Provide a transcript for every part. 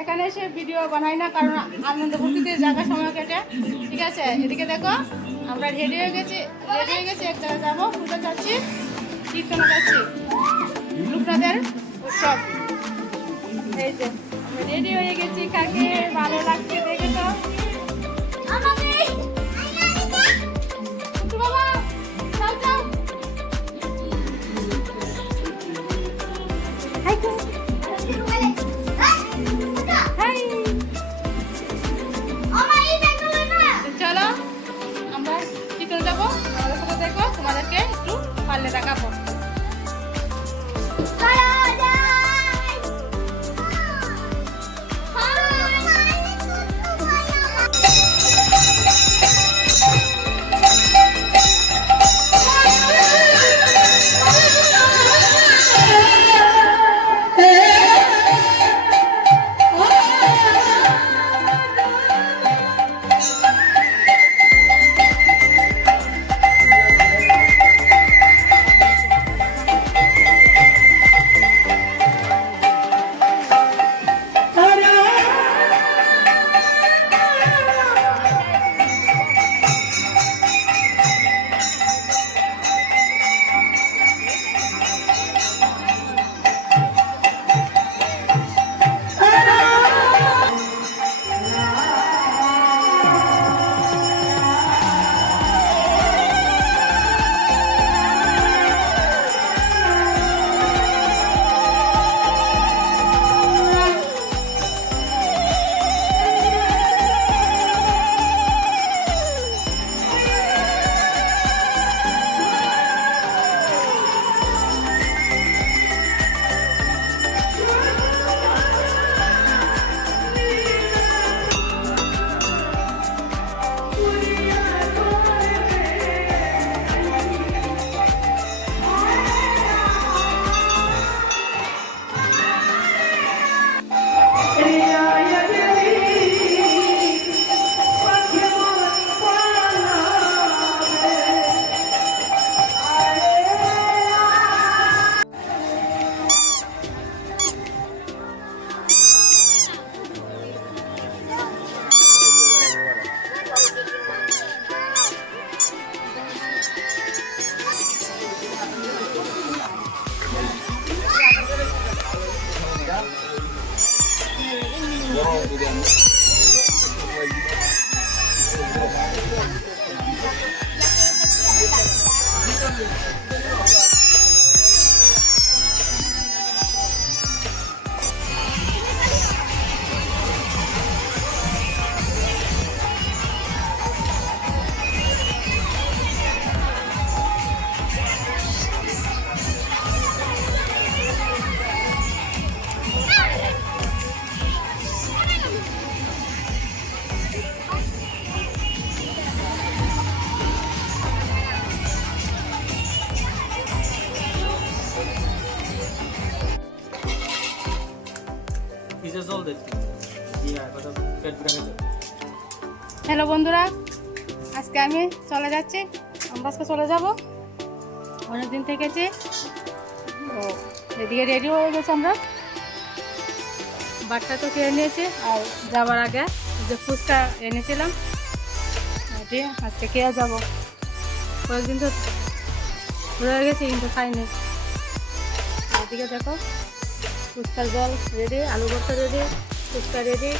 এখানে এসে ভিডিও বানাই না, কারণ আনন্দ ফুর্তিতে জায়গা সময় কেটে। ঠিক আছে? এদিকে দেখো, আমরা রেডি হয়ে গেছি রেডি হয়ে গেছি এক জায়গায় যাব, পুজো যাচ্ছি কীর্তন যাচ্ছি লোকনাথের উৎসব। এই যে রেডি হয়ে গেছি, কাকে ভালো লাগছে হ্যালো বন্ধুরা, আজকে আমি চলে যাচ্ছি, আমরা আজকে চলে যাব। অনেকদিন থেকেছি, তো এদিকে রেডি হয়ে গেছে আমরা। বাচ্চা তো খেয়ে নিয়েছি, আর যাওয়ার আগে যে ফুচকা এনেছিলাম এটি আজকে খেয়ে যাব। কয়েকদিন তো রয়ে গেছি, কিন্তু খাইনি। এদিকে দেখো ফুচকার জল রেডি আলু ভর্তা রেডি ফুচকা রেডি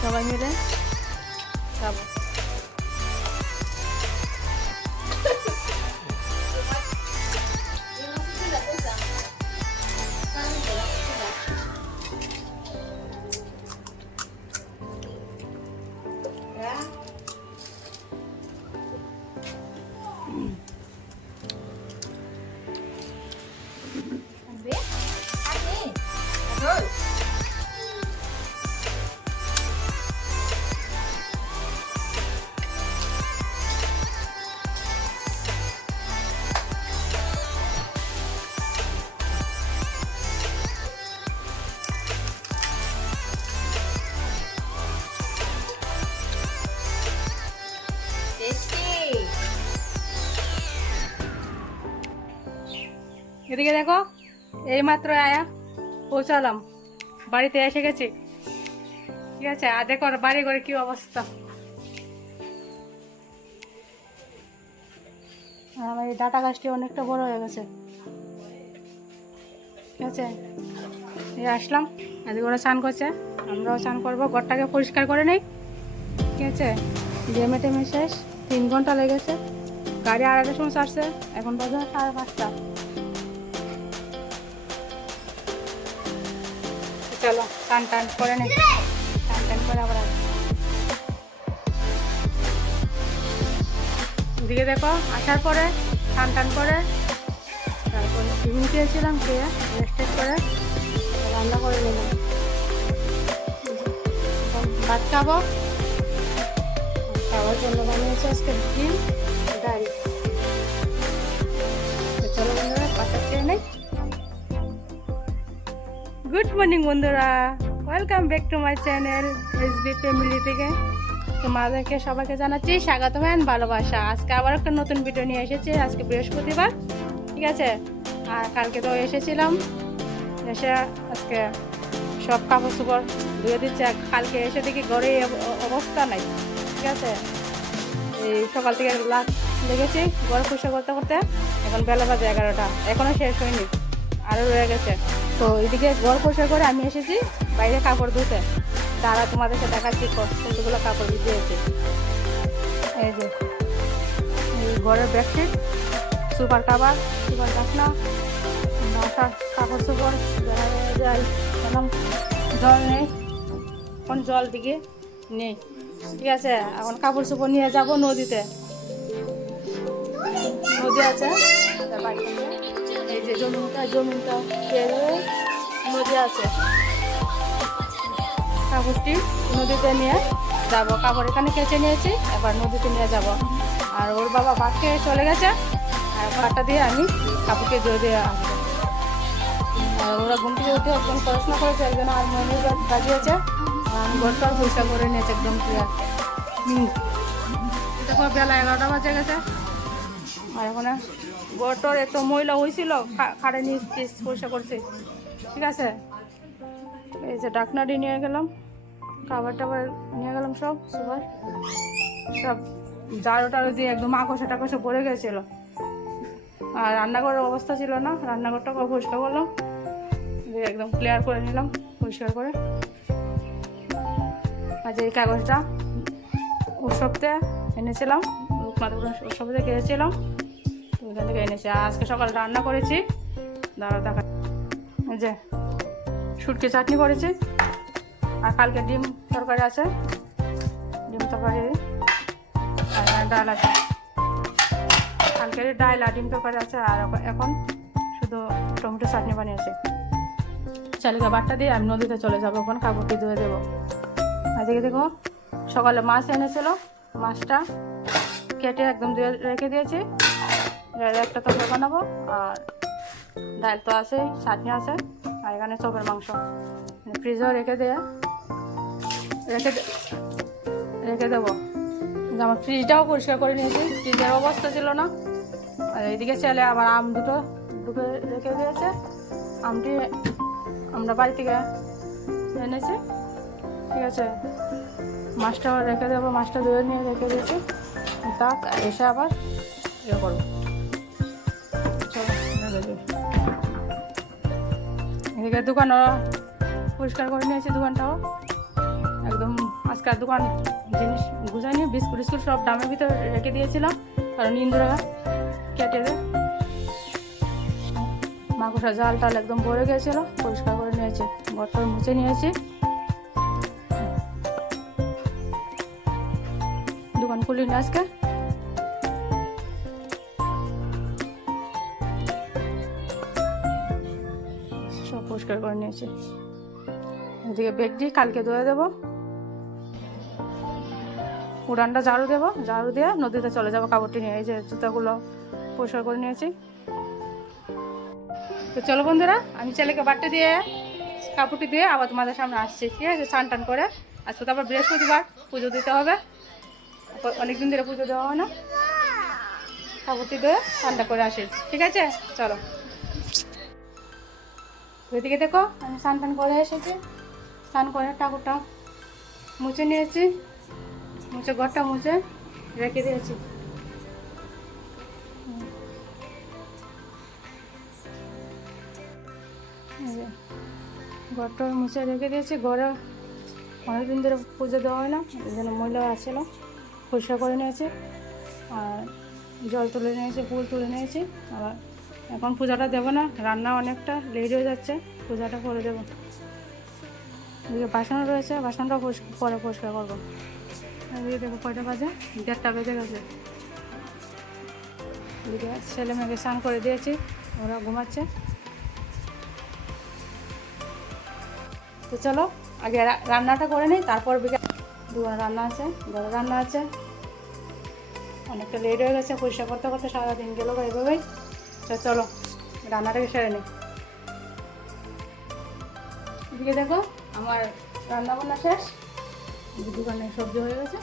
সবাই মিলে খাব। এদিকে দেখো এই মাত্র আয়া পৌঁছালাম, বাড়িতে এসে গেছি। ঠিক আছে, আর দেখো বাড়ি ঘরে কি অবস্থা। আমার এই ডাটা গাছটি অনেকটা বড় হয়ে গেছে। ঠিক আছে এই আসলাম, এদিকে ওরা স্নান করছে, আমরাও স্নান করব, ঘরটাকে পরিষ্কার করে নেই। ঠিক আছে জেমে টেমে শেষ, তিন ঘণ্টা লেগেছে, গাড়ি আড়াইটার সময় আসছে, এখন বাজে সাড়ে পাঁচটা। চলো, টান টান করে নে। টান টান করে আবার। এদিকে দেখো, আসার পরে টান টান করে তারপরে টিফিন খেয়েছিলাম খেয়ে রেস্টেড করে রান্না করে নিলাম। ভাত খাব খাওয়ার জন্য বানিয়েছি আজকে। গুড মর্নিং বন্ধুরা। Welcome back to my channel SB family থেকে। তোমাদেরকে সবাইকে জানাচ্ছি স্বাগত ম্যান ভালোবাসা। আজকে আবার একটা নতুন ভিডিও নিয়ে এসেছি, আজকে বৃহস্পতিবার, ঠিক আছে? আর কালকে তো এসেছিলাম, এসে আজকে সব কাপড় চোপড় ধুয়ে দিচ্ছে। কালকে এসে দেখি ঘরে অব- অবস্থা নাই, ঠিক আছে? এই সকাল থেকে লাগ লেগেছি ঘর পরিষ্কার করতে করতে। এখন বেলা বাজে এগারোটা এখনও শেষ হয়নি আরও রয়ে গেছে। তো এদিকে ঘর পরিষ্কার করে আমি এসেছি, বাইরে কাপড় ধুতে। তারা তোমাদেরকে দেখাচ্ছি কতগুলো কাপড় দিয়েছে এই যে ঘরের বেডশিট সুপার কাভার সুপার কাপনা মশার কাপড় যায় এখন জল নেই, এখন জল দিকে নেই। ঠিক আছে, এখন কাপড় চোপড় নিয়ে যাব নদীতে। নদী আছে বাড়ি। যে নদী আছে। কাপড়টি নদীতে নিয়ে যাব। কাপড় এখানে কেচে নিয়েছি, এবার নদীতে নিয়ে যাব। আর ওর বাবা ভাত খেয়ে চলে গেছে, আর ভাতটা দিয়ে আমি কাপড়কে ধুয়ে দিয়ে আসব। আর ওরা ঘুম থেকে উঠে একজন পড়াশোনা করেছে, একজন আর মনে বাজিয়েছে আমি ঘরটা পরিষ্কার করে নিয়েছি, একদম ক্লিয়ার দেখো বেলা এগারোটা বাজে গেছে। আর এখন গটর এত ময়লা হয়েছিল খাড়ে নিয়ে পরিষ্কার করছে। ঠিক আছে? এই যে ডাকনাডি নিয়ে গেলাম, খাবার টাবার নিয়ে গেলাম সব, সবার। সব জারো টারো দিয়ে একদম আকসে টাকসে পড়ে গেছিল। আর রান্নাঘরের অবস্থা ছিল না রান্নাঘরটাকে পরিষ্কার করলাম। দিয়ে একদম ক্লিয়ার করে নিলাম, পরিষ্কার করে। আর যে এই কাগজটা উৎসবতে এনেছিলাম, রূপনাথ উৎসব থেকে এনেছিলাম তো ওখান থেকে এনেছি। আজকে সকাল রান্না করেছি। দাঁড়া, দেখা যে, শুটকি চাটনি করেছি। আর কালকে ডিম তরকারি আছে। ডিম তরকারি, আর ডাল আছে। কালকের ডাল আর ডিম তরকারি আছে। আর এখন- শুধু টমেটো চাটনি বানিয়েছি। চালিকা বাট্টা দিয়ে আমি নদীতে চলে যাব। ওখানে কাপড়টি ধুয়ে দেবো। আর দেখে দেখো, সকালে মাছ এনেছিল। মাছটা কেটে একদম ধুয়ে রেখে দিয়েছি। একটা তরকারি বানাবো, আর ডাল তো আছেই, চাটনি আছে, আর এখানে চপের মাংস। ফ্রিজেও রেখে দিয়ে, রেখে রেখে দেবো। আমার ফ্রিজটাও পরিষ্কার করে নিয়েছি ফ্রিজের অবস্থা ছিল না। আর এইদিকে ছেলে আবার আম দুটো ঢুকে রেখে দিয়েছে। আমটি আমরা বাড়ি থেকে এনেছি। ঠিক আছে, মাছটাও রেখে দেবো, মাছটা ধুয়ে নিয়ে রেখে দিয়েছি। তাক, এসে আবার ইয়ে করব। এদিকে দোকানও পরিষ্কার করে নিয়েছি দোকানটাও। একদম আজকাল দোকান জিনিস গুছাইনি বিস্কুট টিস্কুট সব দামের ভিতরে রেখে দিয়েছিলাম। কারণ ইন্দ্রা কেটে দেয় মাকুসা জাল টাল একদম ভরে গিয়েছিল, পরিষ্কার করে নিয়েছি ঘরটা মুছে নিয়েছি। দোকান খুলিনি আজকে। পরিষ্কার করে নিয়েছি। এদিকে বেগটি কালকে ধুয়ে দেবো। উড়ানটা ঝাড়ু দেবো। ঝাড়ু দিয়ে নদীতে চলে যাব কাপড়টি নিয়ে। এই যে জুতাগুলো পরিষ্কার করে নিয়েছি। তো চলো বন্ধুরা, আমি ছেলেকে বাট্টে দিয়ে কাপড়টি দিয়ে আবার তোমাদের সামনে আসছি। ঠিক আছে? স্নান টান করে। আজকে তো আবার বৃহস্পতিবার, পুজো দিতে হবে। অনেকদিন ধরে পুজো দেওয়া হয় না। কাপড়টি দিয়ে ঠান্ডা করে আসি। ঠিক আছে? চলো। ওইদিকে দেখো, আমি স্নান টান করে এসেছি। স্নান করে ঠাকুরটা মুছে নিয়েছি। মুছে ঘরটা মুছে রেখে দিয়েছি। ঘরটা মুছে রেখে দিয়েছি। ঘরে অনেকদিন ধরে পুজো দেওয়া হয় না, এই জন্য মহিলা আসছিল পরিষ্কার করে নিয়েছি। আর জল তুলে নিয়েছি, ফুল তুলে নিয়েছি। আবার এখন পূজাটা দেবো না, রান্না অনেকটা লেট হয়ে যাচ্ছে, পূজাটা করে দেবো। এদিকে বাসনও রয়েছে, বাসনটা পরে পরিষ্কার করব। এদিকে দেখো কয়টা বাজে? দেড়টা বেজে গেছে। এদিকে ছেলে মেয়েকে স্নান করে দিয়েছি, ওরা ঘুমাচ্ছে। তো চলো, আগে রান্নাটা করে নিই, তারপর বিকেল দুবার রান্না আছে, ঘরে রান্না আছে। অনেকটা লেট হয়ে গেছে, পরিষ্কার করতে করতে সারাদিন গেল এইভাবেই। তো চলো রান্নাটাকে সেরে নিই? এদিকে দেখো, আমার রান্না বান্না শেষ দোকানে সবজি হয়ে গেছে।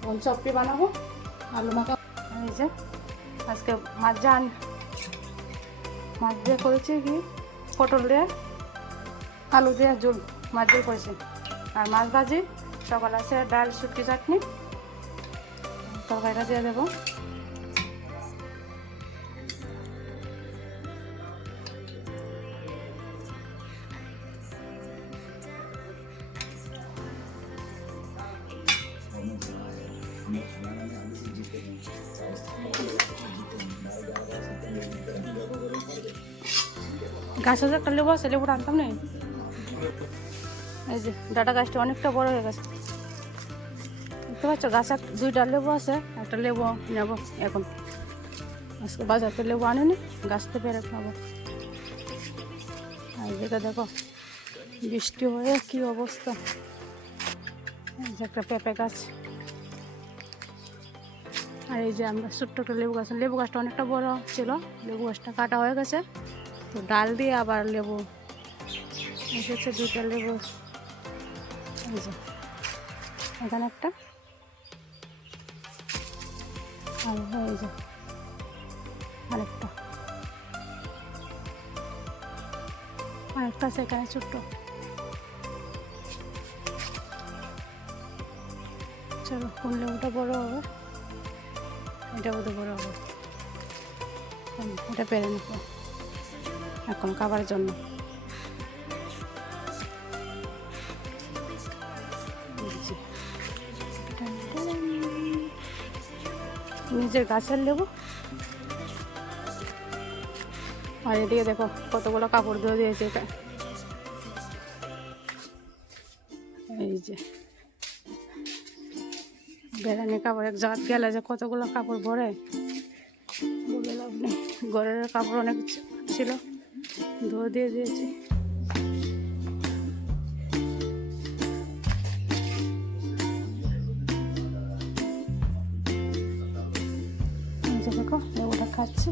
এখন চপটি বানাবো, আলু মাখা যে, আজকে মাছ আন মাছ দিয়ে করেছি কি? পটল দিয়ে, আলু দিয়ে ঝোল, মাছ দিয়ে করেছি। আর মাছ ভাজি, সকাল আছে, ডাল, শুটকি, চাটনি। তরকারিটা দিয়ে দেবো। গাছে যে একটা লেবু আছে, লেবুটা আনতাম না? এই যে, ডাটা গাছটা অনেকটা বড় হয়ে গেছে। দেখতে পাচ্ছ, গাছে এক- দুইটা লেবু আছে, একটা লেবু নেব এখন। আজকে বাজারতে লেবু আনিনি গাছতে পেরে খাব। আর যেটা দেখো, বৃষ্টি হয়ে কি অবস্থা। একটা পেঁপে গাছ। আর এই যে আমরা ছোট্ট একটা লেবু গাছ, লেবু গাছটা অনেকটা বড় ছিল, লেবু গাছটা কাটা হয়ে গেছে। তো ডাল দিয়ে আবার লেবু, এসেছে দুটা লেবু। এখানে একটা। আর এই যে, আরেকটা। আরেকটা আছে এখানে ছোট্ট। চলো, কোন লেবুটা বড় হবে? এটা বোধহয় বড় হবে। এটা পেরে নেব। এখন খাবার জন্য। নিজের গাছের লেবু। আর এদিকে দেখো, কতগুলো কাপড় ধুয়ে দিয়েছে এটা। এই যে। বেড়ানি কাপড়, এক জায়গা গেলে যে কতগুলো কাপড় ভরে। বলে ঘরের কাপড় অনেক ছিল। ধুয়ে দিয়ে দিয়েছি। দেখো লেবুটা খাচ্ছি।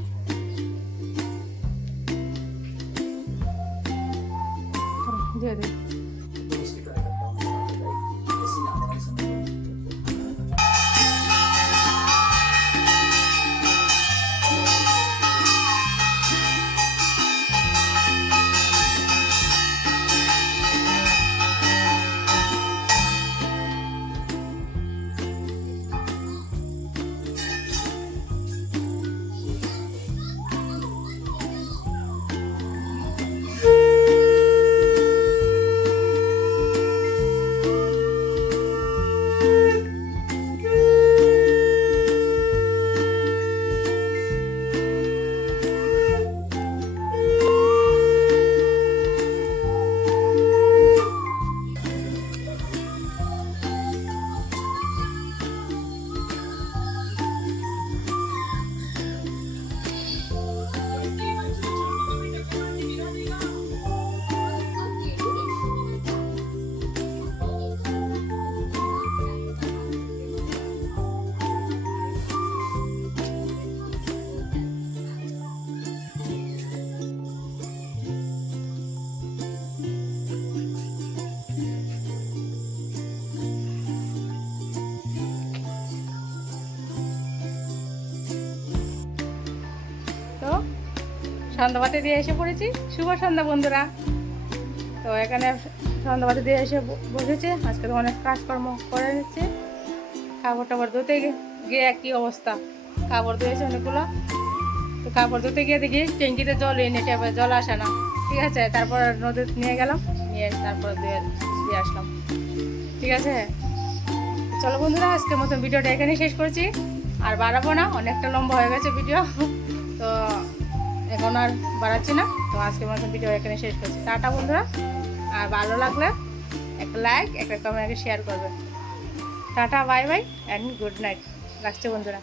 সন্ধ্যাবাতি দিয়ে এসে পড়েছি। শুভ সন্ধ্যা বন্ধুরা। তো এখানে সন্ধ্যাবাতি দিয়ে এসে বসেছে। আজকে তো অনেক কাজকর্ম করে নিচ্ছে। কাপড় টাপড় ধুতে গিয়ে একই অবস্থা। কাপড় ধুয়েছে অনেকগুলো। তো কাপড় ধুতে গিয়ে দেখি ট্যাঙ্কিতে জল এনে ট্যাপে জল আসে না। ঠিক আছে? তারপর নদীতে নিয়ে গেলাম। নিয়ে তারপর দিয়ে দিয়ে আসলাম। ঠিক আছে? চলো বন্ধুরা, আজকের মতন ভিডিওটা এখানেই শেষ করেছি। আর বাড়াবো না, অনেকটা লম্বা হয়ে গেছে ভিডিও। তো এখন আর বাড়াচ্ছি না। তো আজকে মতন ভিডিও এখানে শেষ করছি। টাটা বন্ধুরা। আর ভালো লাগলে একটা লাইক একটা কমেন্ট শেয়ার করবে। Tata bye bye and good night রাখছি বন্ধুরা।